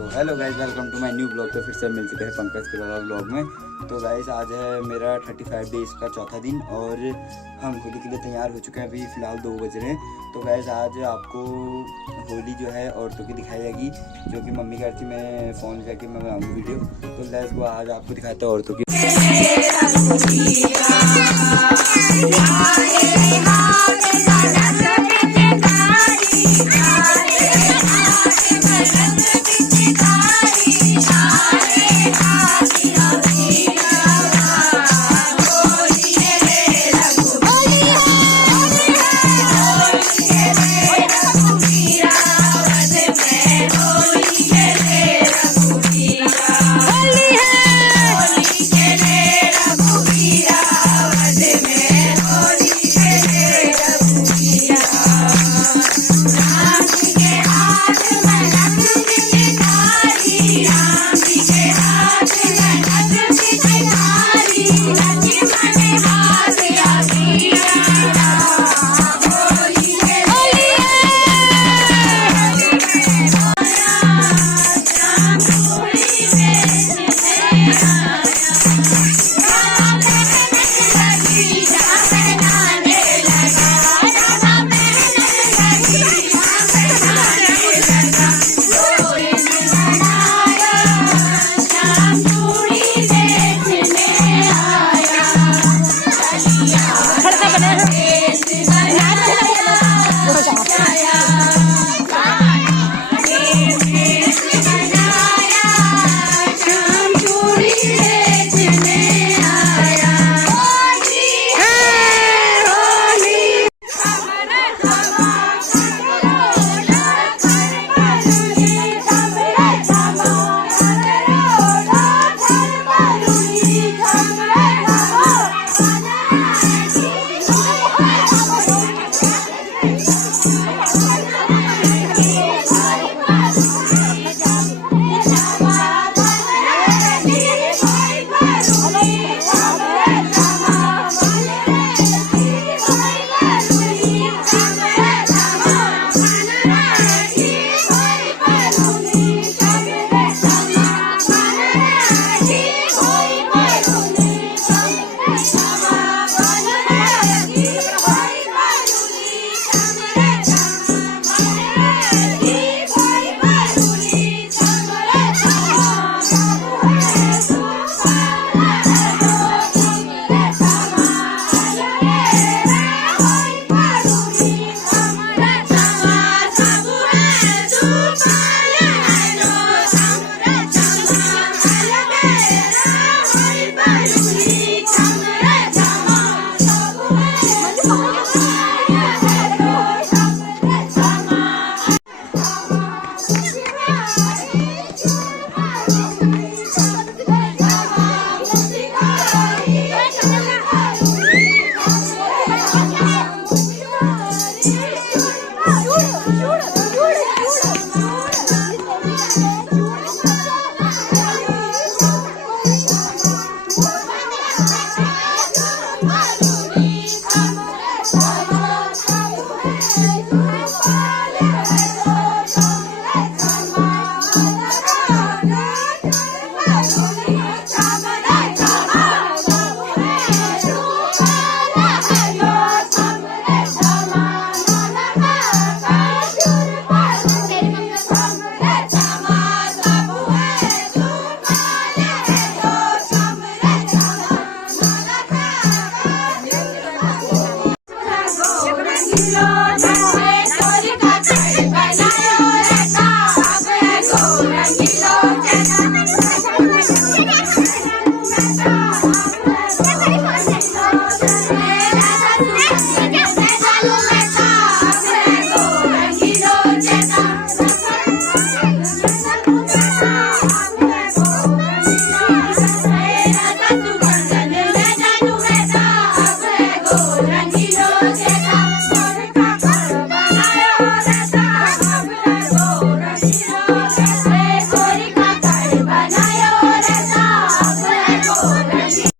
तो hello guys, welcome to my new blog. तो फिर से मिल चुके हैं पंकज के वाला ब्लॉग में। तो गाइस आज है मेरा 35 डेज़ का चौथा दिन और हम होली के लिए तैयार हो चुके हैं। अभी फ़िलहाल 2 बज रहे हैं। तो गाइस आज आपको होली जो है औरतों की दिखाई जाएगी, जो कि मम्मी कहती मैं फ़ोन जाके मैं बनाऊँगी वीडियो। तो लेट्स गो, आज आपको दिखाता हूँ औरतों की।